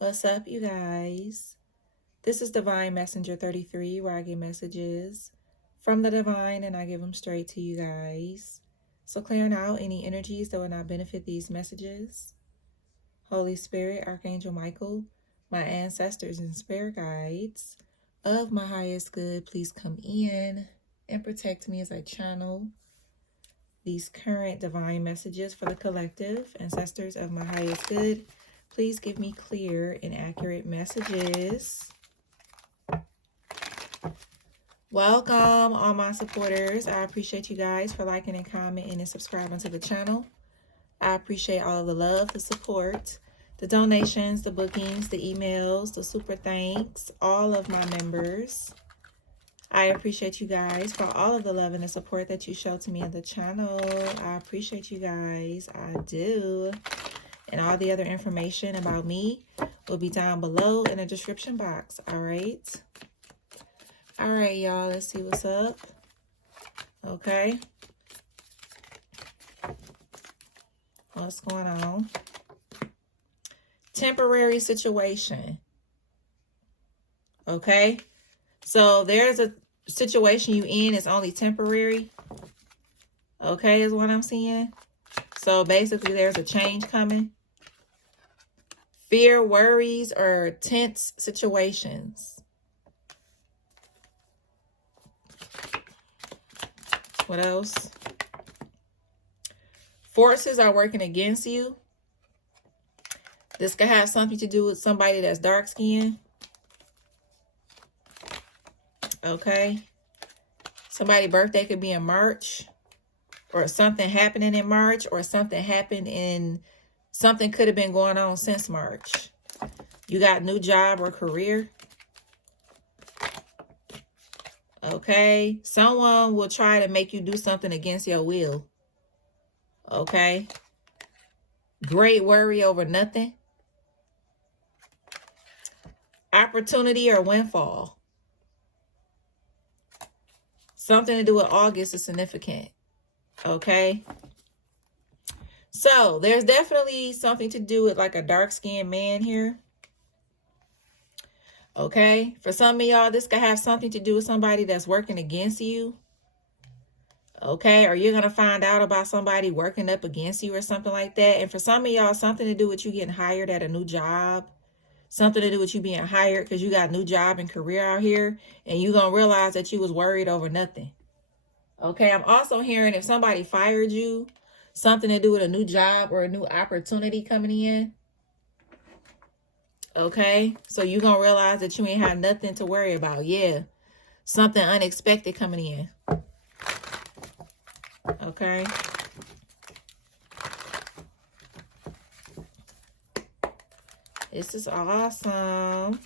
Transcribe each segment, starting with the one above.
What's up, you guys? This is Divine Messenger 33, where I get messages from the divine and I give them straight to you guys. So clearing out any energies that will not benefit these messages. Holy Spirit, Archangel Michael, my ancestors and spirit guides of my highest good, please come in and protect me as I channel these current divine messages for the collective. Ancestors of my highest good, please give me clear and accurate messages. Welcome, all my supporters. I appreciate you guys for liking and commenting and subscribing to the channel. I appreciate all of the love, the support, the donations, the bookings, the emails, the super thanks, all of my members. I appreciate you guys for all of the love and the support that you show to me on the channel. I appreciate you guys. I do. And all the other information about me will be down below in the description box. All right. All right, y'all. Let's see what's up. Okay. What's going on? Temporary situation. Okay. So there's a situation you in. It's only temporary. Okay, is what I'm seeing. So basically there's a change coming. Fear, worries, or tense situations. What else? Forces are working against you. This could have something to do with somebody that's dark skinned. Okay. Somebody's birthday could be in March. Or something happening in March. Or something happened in... Something could have been going on since March. You got new job or career. Okay. Someone will try to make you do something against your will. Okay. Great worry over nothing. Opportunity or windfall. Something to do with August is significant. Okay. So there's definitely something to do with like a dark-skinned man here. Okay. For some of y'all, this could have something to do with somebody that's working against you. Okay. Or you're going to find out about somebody working up against you or something like that. And for some of y'all, something to do with you getting hired at a new job. Something to do with you being hired because you got a new job and career out here. And you're going to realize that you was worried over nothing. Okay. I'm also hearing if somebody fired you, something to do with a new job or a new opportunity coming in. Okay. So you're going to realize that you ain't have nothing to worry about. Yeah. Something unexpected coming in. Okay. This is awesome.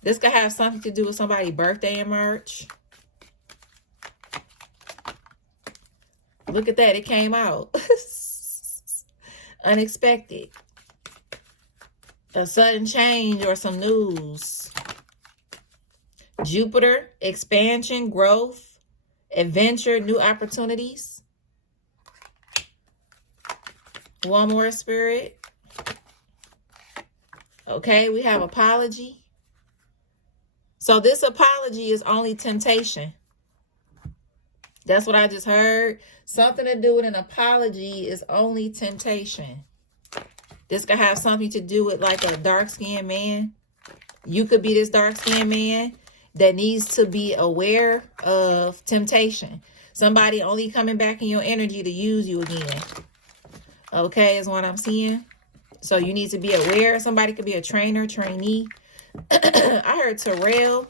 This could have something to do with somebody's birthday in March. Look at that. It came out. Unexpected. A sudden change or some news. Jupiter, expansion, growth, adventure, new opportunities. One more, Spirit. Okay, we have apology. So this apology is only temptation. That's what I just heard. Something to do with an apology is only temptation. This could have something to do with like a dark-skinned man. You could be this dark-skinned man that needs to be aware of temptation. Somebody only coming back in your energy to use you again. Okay, is what I'm seeing. So you need to be aware. Somebody could be a trainer, trainee. I heard Terrell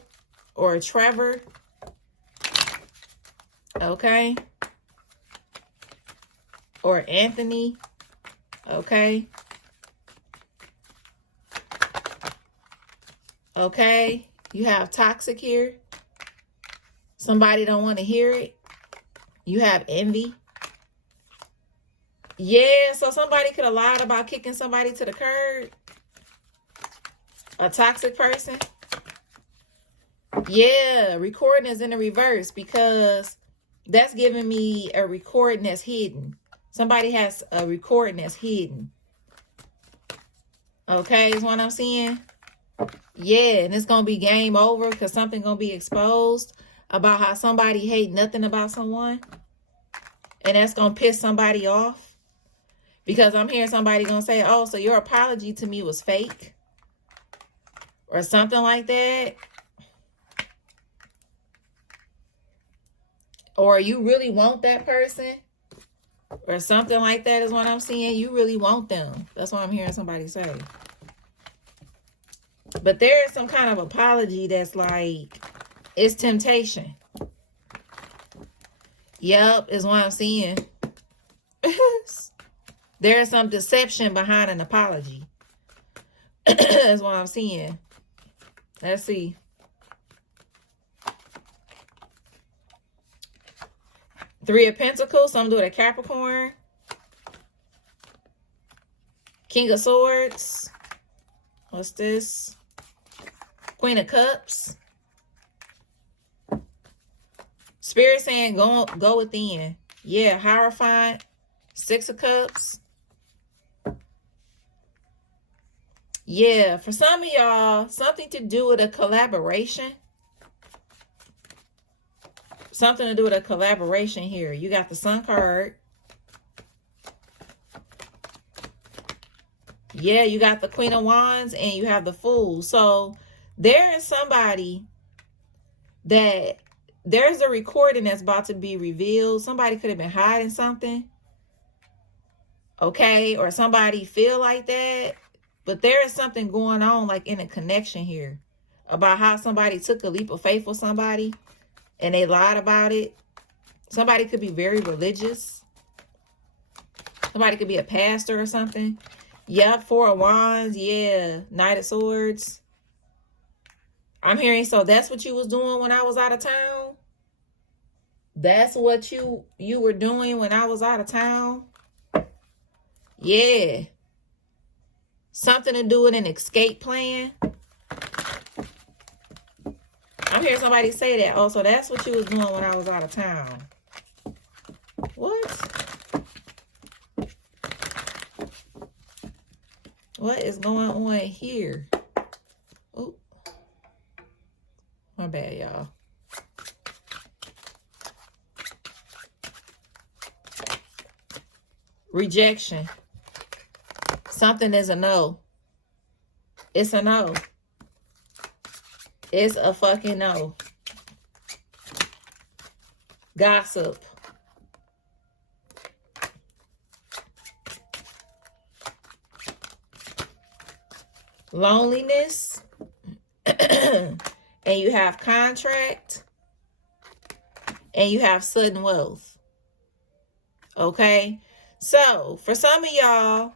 or Trevor. Okay. Or Anthony. Okay. Okay. You have toxic here. Somebody don't want to hear it. You have envy. Yeah, so somebody could have lied about kicking somebody to the curb. A toxic person. Yeah, recording is in the reverse because that's giving me a recording that's hidden. Somebody has a recording that's hidden. Okay, is what I'm seeing. Yeah, and it's going to be game over because something going to be exposed about how somebody hate nothing about someone. And that's going to piss somebody off. Because I'm hearing somebody going to say, oh, so your apology to me was fake. Or something like that. Or you really want that person. Or something like that is what I'm seeing. You really want them. That's what I'm hearing somebody say. But there is some kind of apology that's like, it's temptation. Yep, is what I'm seeing. There is some deception behind an apology. That's what I'm seeing. Let's see. Three of Pentacles, something to do with a Capricorn. King of Swords. What's this? Queen of Cups. Spirit saying go within. Yeah, Hierophant. Six of Cups. Yeah, for some of y'all, something to do with a collaboration. Something to do with a collaboration here. You got the Sun card. Yeah, you got the Queen of Wands and you have the Fool. So there is somebody that there's a recording that's about to be revealed. Somebody could have been hiding something. Okay, or somebody feel like that. But there is something going on like in a connection here about how somebody took a leap of faith with somebody and they lied about it. Somebody could be very religious. Somebody could be a pastor or something. Yep, Four of Wands. Yeah, Knight of Swords. I'm hearing, so that's what you was doing when I was out of town? That's what you were doing when I was out of town? Yeah. Something to do with an escape plan. I'm hearing somebody say that. Oh, so that's what you was doing when I was out of town. What? What is going on here? Oh, my bad, y'all. Rejection. Something is a no. It's a no. It's a fucking no. Gossip. Loneliness. And you have contract. And you have sudden wealth. Okay? So, for some of y'all,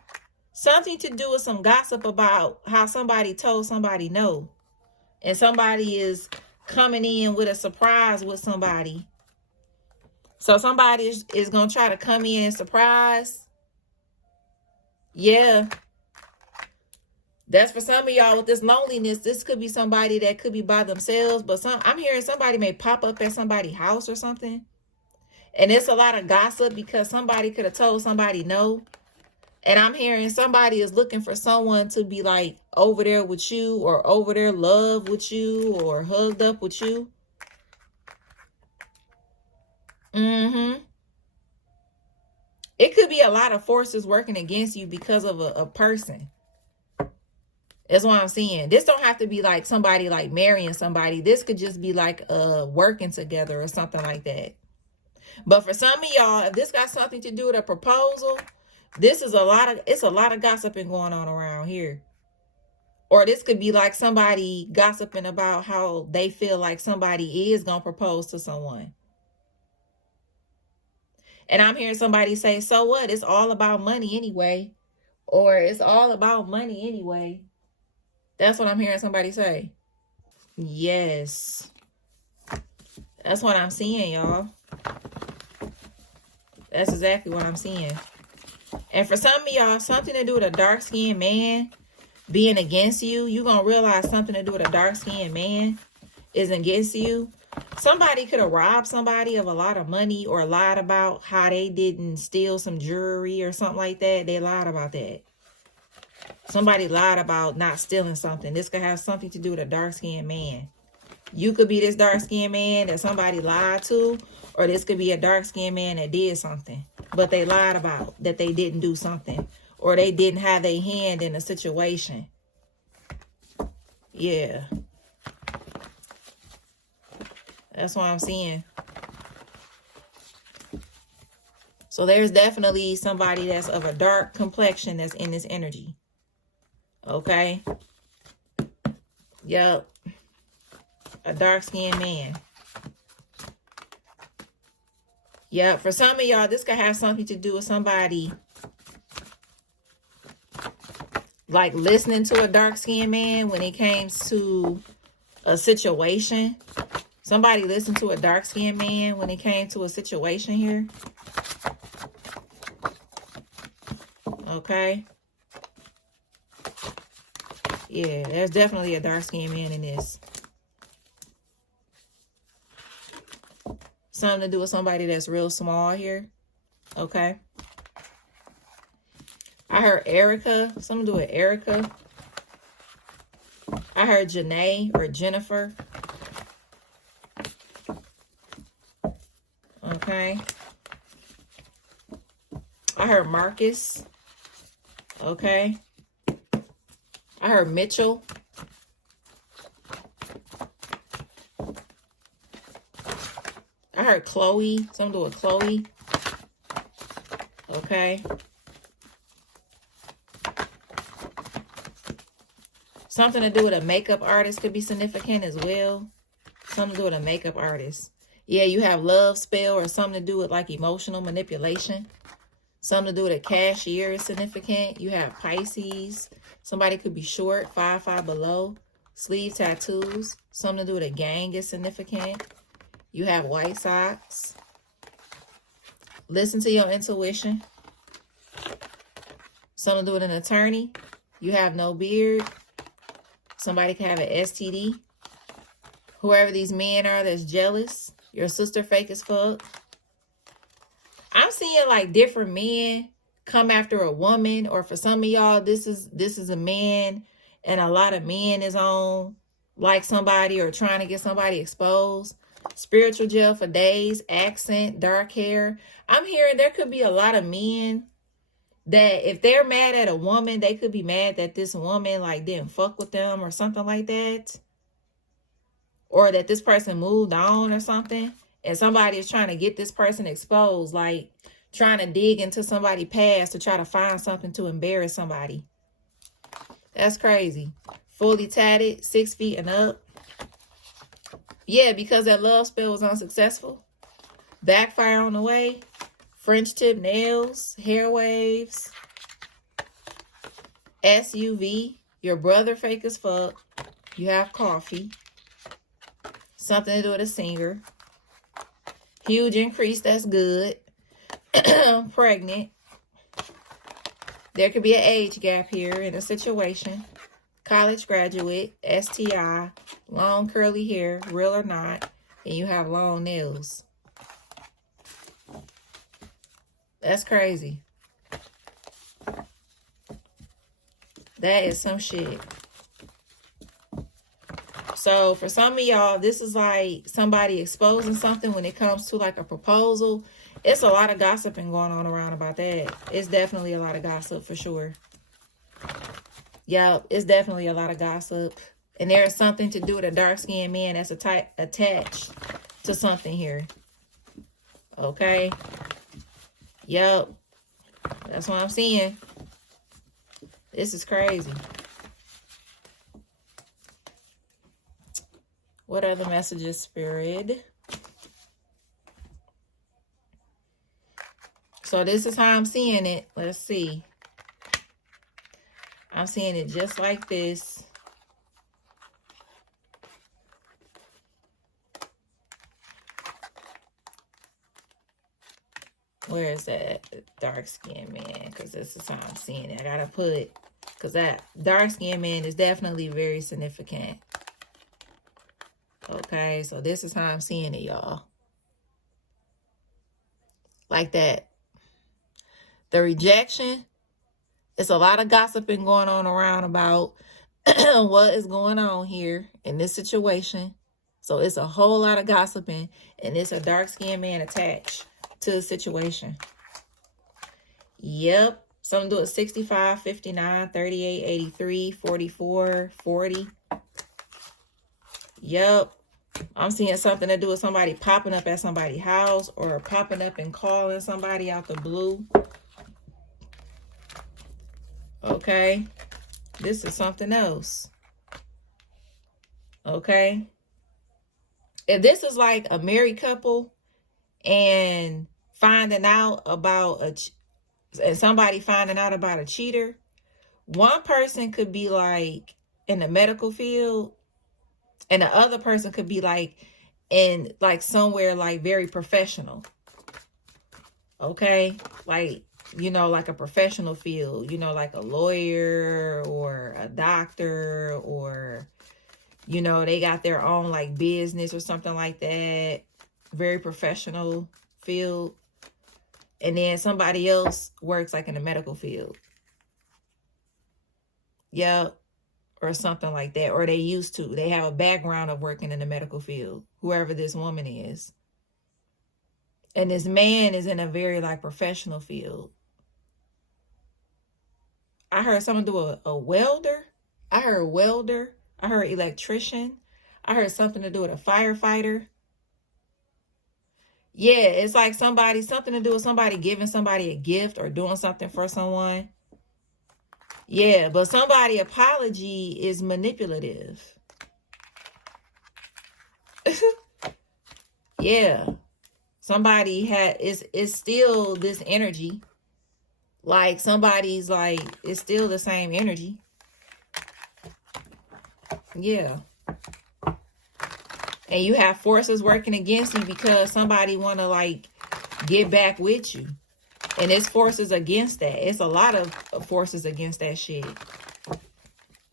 something to do with some gossip about how somebody told somebody no. And somebody is coming in with a surprise with somebody. So somebody is going to try to come in and surprise. Yeah. That's for some of y'all with this loneliness. This could be somebody that could be by themselves. But I'm hearing somebody may pop up at somebody's house or something. And it's a lot of gossip because somebody could have told somebody no. And I'm hearing somebody is looking for someone to be like over there with you or over there love with you or hugged up with you. It could be a lot of forces working against you because of a person. That's what I'm saying. This don't have to be like somebody like marrying somebody. This could just be like working together or something like that. But for some of y'all, if this got something to do with a proposal, this is it's a lot of gossiping going on around here. Or this could be like somebody gossiping about how they feel like somebody is going to propose to someone. And I'm hearing somebody say, so what? It's all about money anyway. Or it's all about money anyway. That's what I'm hearing somebody say. Yes. That's what I'm seeing, y'all. That's exactly what I'm seeing. And for some of y'all, something to do with a dark-skinned man being against you. You're going to realize something to do with a dark-skinned man is against you. Somebody could have robbed somebody of a lot of money or lied about how they didn't steal some jewelry or something like that. They lied about that. Somebody lied about not stealing something. This could have something to do with a dark-skinned man. You could be this dark-skinned man that somebody lied to, or this could be a dark-skinned man that did something, but they lied about that they didn't do something, or they didn't have their hand in a situation. Yeah. That's what I'm seeing. So there's definitely somebody that's of a dark complexion that's in this energy. Okay? Yep. A dark-skinned man. Yep. For some of y'all, this could have something to do with somebody like listening to a dark-skinned man when it comes to a situation. Somebody listened to a dark-skinned man when it came to a situation here. Okay. Yeah, there's definitely a dark-skinned man in this. Something to do with somebody that's real small here. Okay. I heard Erica. Something to do with Erica. I heard Janae or Jennifer. Okay. I heard Marcus. Okay. I heard Mitchell. I heard Chloe. Something to do with Chloe. Okay. Something to do with a makeup artist could be significant as well. Something to do with a makeup artist. Yeah, you have love spell or something to do with like emotional manipulation. Something to do with a cashier is significant. You have Pisces. Somebody could be short, 5'5" below. Sleeve tattoos. Something to do with a gang is significant. You have White Sox. Listen to your intuition. Something to do with an attorney. You have no beard. Somebody could have an STD. Whoever these men are that's jealous. Your sister fake as fuck. I'm seeing like different men come after a woman, or for some of y'all, this is a man and a lot of men is on like somebody or trying to get somebody exposed. Spiritual jail for days, accent, dark hair. I'm hearing there could be a lot of men that if they're mad at a woman, they could be mad that this woman like didn't fuck with them or something like that. Or that this person moved on or something. And somebody is trying to get this person exposed. Like trying to dig into somebody's past to try to find something to embarrass somebody. That's crazy. Fully tatted, 6 feet and up. Yeah, because that love spell was unsuccessful. Backfire on the way. French tip nails. Hair waves. SUV. Your brother fake as fuck. You have coffee. Something to do with a singer. Huge increase, that's good. Pregnant. There could be an age gap here in a situation. College graduate, STI, long curly hair, real or not, and you have long nails. That's crazy. That is some shit. So for some of y'all, this is like somebody exposing something when it comes to like a proposal. It's a lot of gossiping going on around about that. It's definitely a lot of gossip for sure. Yeah, it's definitely a lot of gossip. And there's something to do with a dark-skinned man that's attached to something here. Okay. Yep. That's what I'm seeing. This is crazy. What are the messages, Spirit? So this is how I'm seeing it. Let's see. I'm seeing it just like this. Where is that dark-skinned man? Because this is how I'm seeing it. I gotta put, because that dark-skinned man is definitely very significant. Okay, so this is how I'm seeing it, y'all. Like that. The rejection It's a lot of gossiping going on around about what is going on here in this situation. So it's a whole lot of gossiping, and it's a dark-skinned man attached to the situation. Yep. Some do it 65, 59, 38, 83, 44, 40. Yep. I'm seeing something to do with somebody popping up at somebody's house or popping up and calling somebody out the blue. Okay. This is something else. Okay. If this is like a married couple and finding out about somebody finding out about a cheater, one person could be like in the medical field, and the other person could be like in like somewhere like very professional. Okay. Like, you know, like a professional field, you know, like a lawyer or a doctor, or, you know, they got their own like business or something like that. Very professional field. And then somebody else works like in the medical field. Yep. Or something like that. Or they used to. They have a background of working in the medical field. Whoever this woman is. And this man is in a very like professional field. I heard someone do a welder. I heard welder. I heard electrician. I heard something to do with a firefighter. Yeah, it's like something to do with somebody giving somebody a gift or doing something for someone. Yeah, but somebody's apology is manipulative. Yeah. Somebody it's still this energy. Like somebody's like, it's still the same energy. Yeah. And you have forces working against you because somebody want to like get back with you. And it's forces against that. It's a lot of forces against that shit.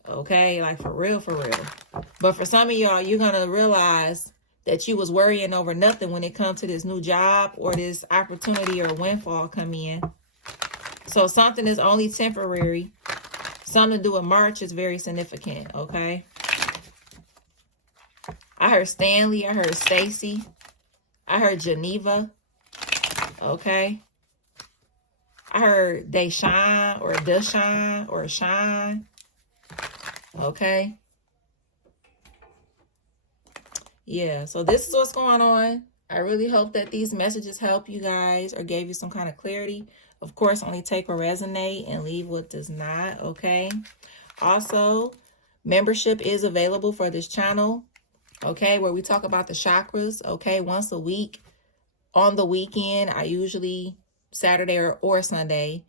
Okay? Like for real, for real. But for some of y'all, you're going to realize that you was worrying over nothing when it comes to this new job or this opportunity or windfall come in. So something is only temporary. Something to do with March is very significant. Okay? I heard Stanley. I heard Stacy. I heard Geneva. Okay? I heard they shine or the shine or shine. Okay. Yeah, so this is what's going on. I really hope that these messages help you guys or gave you some kind of clarity. Of course, only take what resonate and leave what does not. Okay. Also, membership is available for this channel. Okay, where we talk about the chakras. Okay, once a week on the weekend. I usually Saturday or Sunday.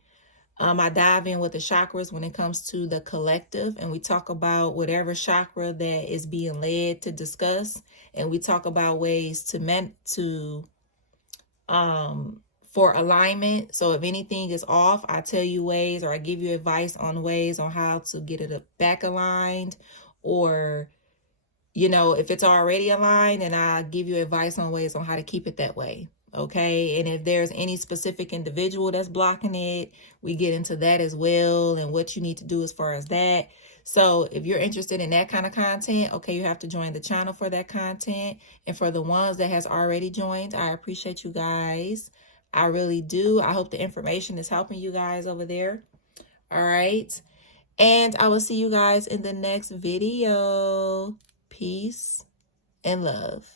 I dive in with the chakras when it comes to the collective, and we talk about whatever chakra that is being led to discuss, and we talk about ways for alignment. So if anything is off, I tell you ways, or I give you advice on ways on how to get it back aligned, or you know, if it's already aligned, and I give you advice on ways on how to keep it that way. Okay. And if there's any specific individual that's blocking it, we get into that as well and what you need to do as far as that. So if you're interested in that kind of content, okay, you have to join the channel for that content. And for the ones that has already joined, I appreciate you guys. I really do. I hope the information is helping you guys over there. All right. And I will see you guys in the next video. Peace and love.